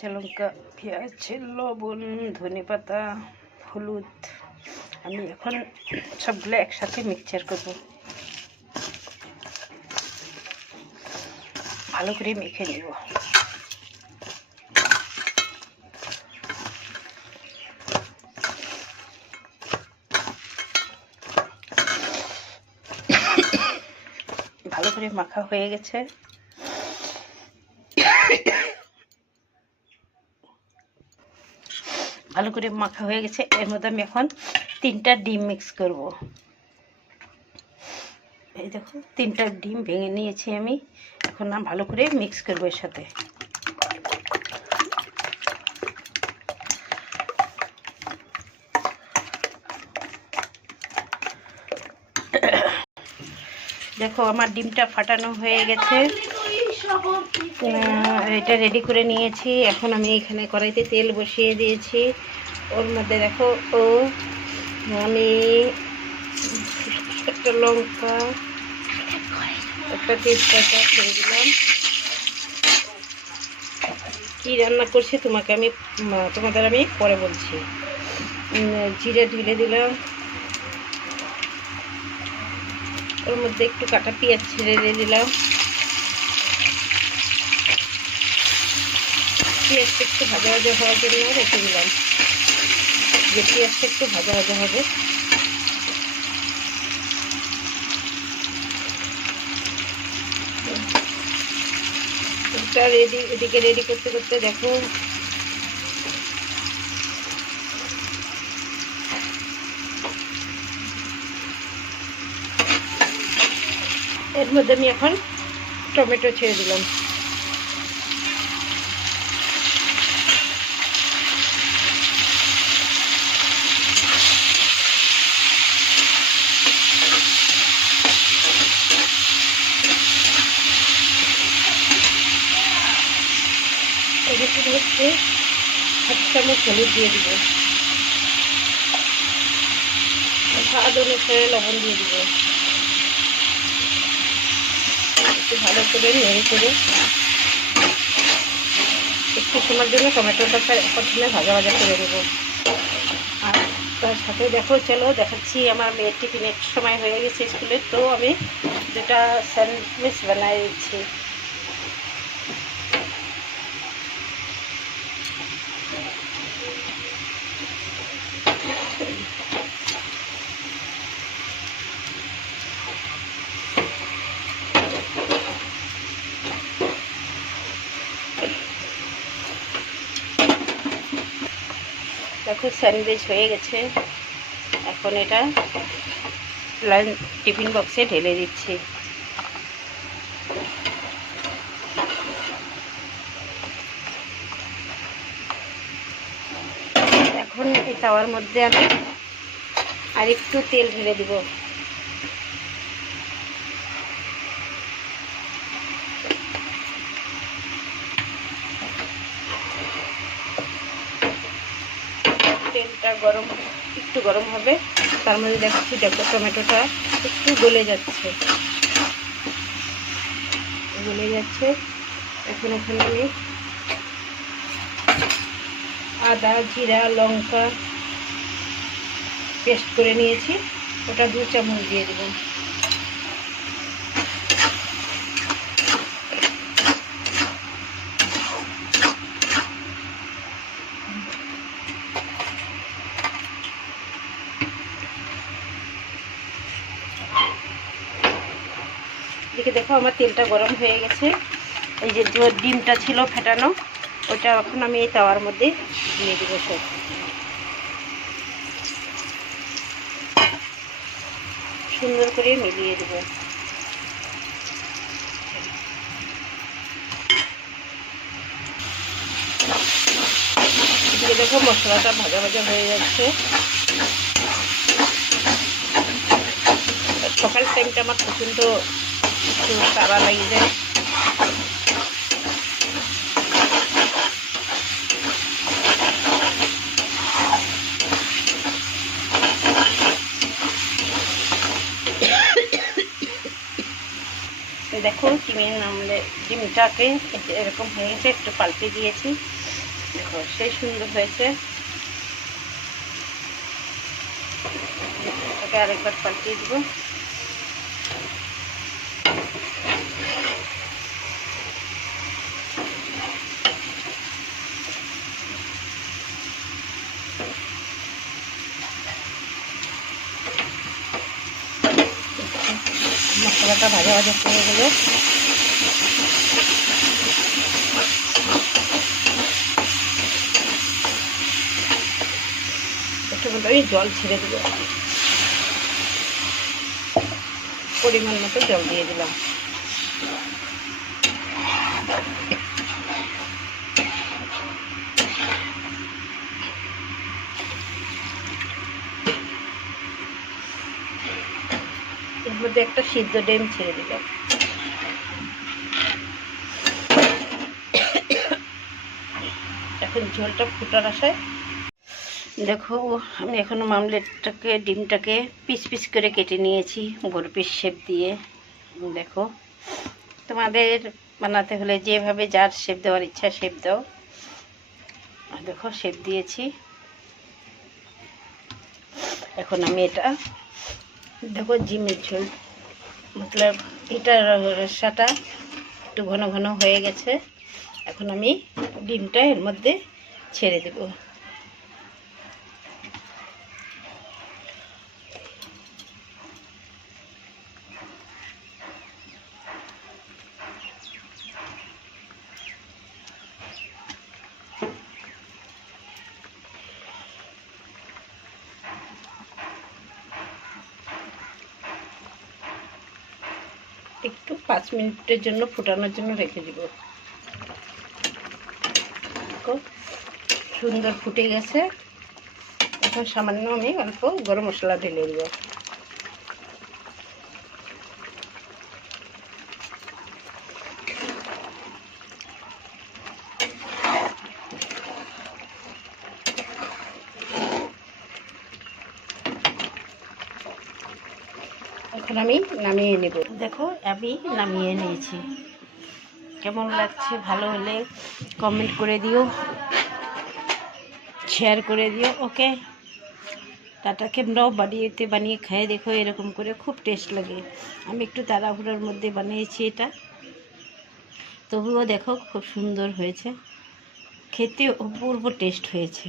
কাঁচা লঙ্কা, পেঁয়াজ, লবণ, ধনেপাতা, হলুদ। আমি এখন সবগুলো একসাথে মিক্সচার করব। ভালো করে মেখে নিব। ভালো করে মাখা হয়ে গেছে। ভালো করে মাখা হয়ে গেছে। এর মধ্যে আমি এখন 3টা ডিম মিক্স করব। এই দেখো 3টা ডিম ভেঙে নিয়েছি আমি। এখন না ভালো করে মিক্স করবো এর সাথে। দেখো আমার ডিমটা ফাটানো হয়ে গেছে। এটা রেডি করে নিয়েছি। এখন আমি এখানে কড়াইতে তেল বসিয়ে দিয়েছি। ওর মধ্যে দেখো আমি একটা লঙ্কা, একটা তেজপাতা ছেড়ে দিলাম। কি রান্না করছি তোমাদের আমি পরে বলছি। জিরে ঢেলে দিলাম। ওর মধ্যে একটু কাটা পেঁয়াজ ছেড়ে দিয়ে দিলাম। পেঁয়াজটা একটু ভাজা ভাজা হওয়ার জন্য রেখে দিলাম, যে পেঁয়াজটা একটু ভাজা ভাজা হবে। এদিকে রেডি করতে করতে দেখো এর মধ্যে আমি এখন টমেটো ছেড়ে দিলাম। এদিকে হচ্ছে 1 চামচ হলুদ দিয়ে দিব। স্বাদ অনুসারে লবণ দিয়ে দিব। একটু ভালো করে নেড়ে করে একটু সময়ের জন্য টমেটোটা প্রথমে ভাজা ভাজা করে দেব। আর তার সাথে দেখো, চলো দেখাচ্ছি, আমার মেয়ের টিফিনের সময় হয়ে গেছে স্কুলের, তো আমি 2টা স্যান্ডউইচ বানাই দিচ্ছি। দেখো স্যান্ডউইচ হয়ে গেছে। এখন এটা টিফিন বক্সে ঢেলে দিচ্ছি। এখন এই তাওয়ার মধ্যে আমি আরেকটু তেল ঢেলে দিব। তেলটা একটু গরম হবে। তার মধ্যে দেখছি, দেখো টমেটোটা একটু গলে যাচ্ছে। এখন এখানে আমি আদা, জিরা, লঙ্কা পেস্ট করে নিয়েছি, ওটা 2 চামচ দিয়ে দেব। এদিকে দেখো আমার তেলটা গরম হয়ে গেছে। এই যে ডিমটা ছিল ফেটানো, ওটা এখন আমি এই তাওয়ার মধ্যে দিয়ে দেবো। সব সুন্দর করে মিলিয়ে দেব। এদিকে দেখো মশলাটা ভাজা ভাজা হয়ে যাচ্ছে। সকাল টাইমটা আমার প্রচণ্ড একটু তাড়া লেগে যায়। দেখো ডিমটাকে এরকম হয়ে গেছে, একটু পাল্টে দিয়েছি। দেখো সেই সুন্দর হয়েছে। ওকে আরেকবার পাল্টিয়ে দিব। মশলাটা ভাজা ভাজা করে গেলে একটু আমি জল ছেড়ে দেব, পরিমাণ মতো জল দিয়ে দিলাম। এর মধ্যে একটা সিদ্ধ ডিম ছেড়ে দিলাম। এখন ঝোলটা ফুটার আসায় দেখো আমি এখনো মামলেটটাকে ডিমটাকে পিস পিস করে কেটে নিয়েছি বড় পিস শেপ দিয়ে। দেখো তোমাদের বানাতে হলে যেভাবে যার শেপ দেওয়ার ইচ্ছা শেপ দাও। দেখো শেপ দিয়েছি। এখন আমি এটা দেখো ডিমের ঝোল মতলব এটার রসাটা একটু ঘন ঘন হয়ে গেছে। এখন আমি ডিমটা এর মধ্যে ছেড়ে দেব। একটু 5 মিনিটের জন্য ফোটানোর জন্য রেখে দিব। সুন্দর ফুটে গেছে। এখন সামান্য আমি অল্প গরম মশলা ঢেলে দেব। এখন আমি নামিয়ে নেব। দেখো আমি নামিয়ে নিয়েছি। কেমন লাগছে ভালো হলে কমেন্ট করে দিও, শেয়ার করে দিও। ওকে টাটা। তোমরাও বানিয়ে খেয়ে দেখো, এরকম করে খুব টেস্ট লাগে। আমি একটু তাড়াহুড়োর মধ্যে বানিয়েছি এটা, তবুও দেখো খুব সুন্দর হয়েছে, খেতে অপূর্ব টেস্ট হয়েছে।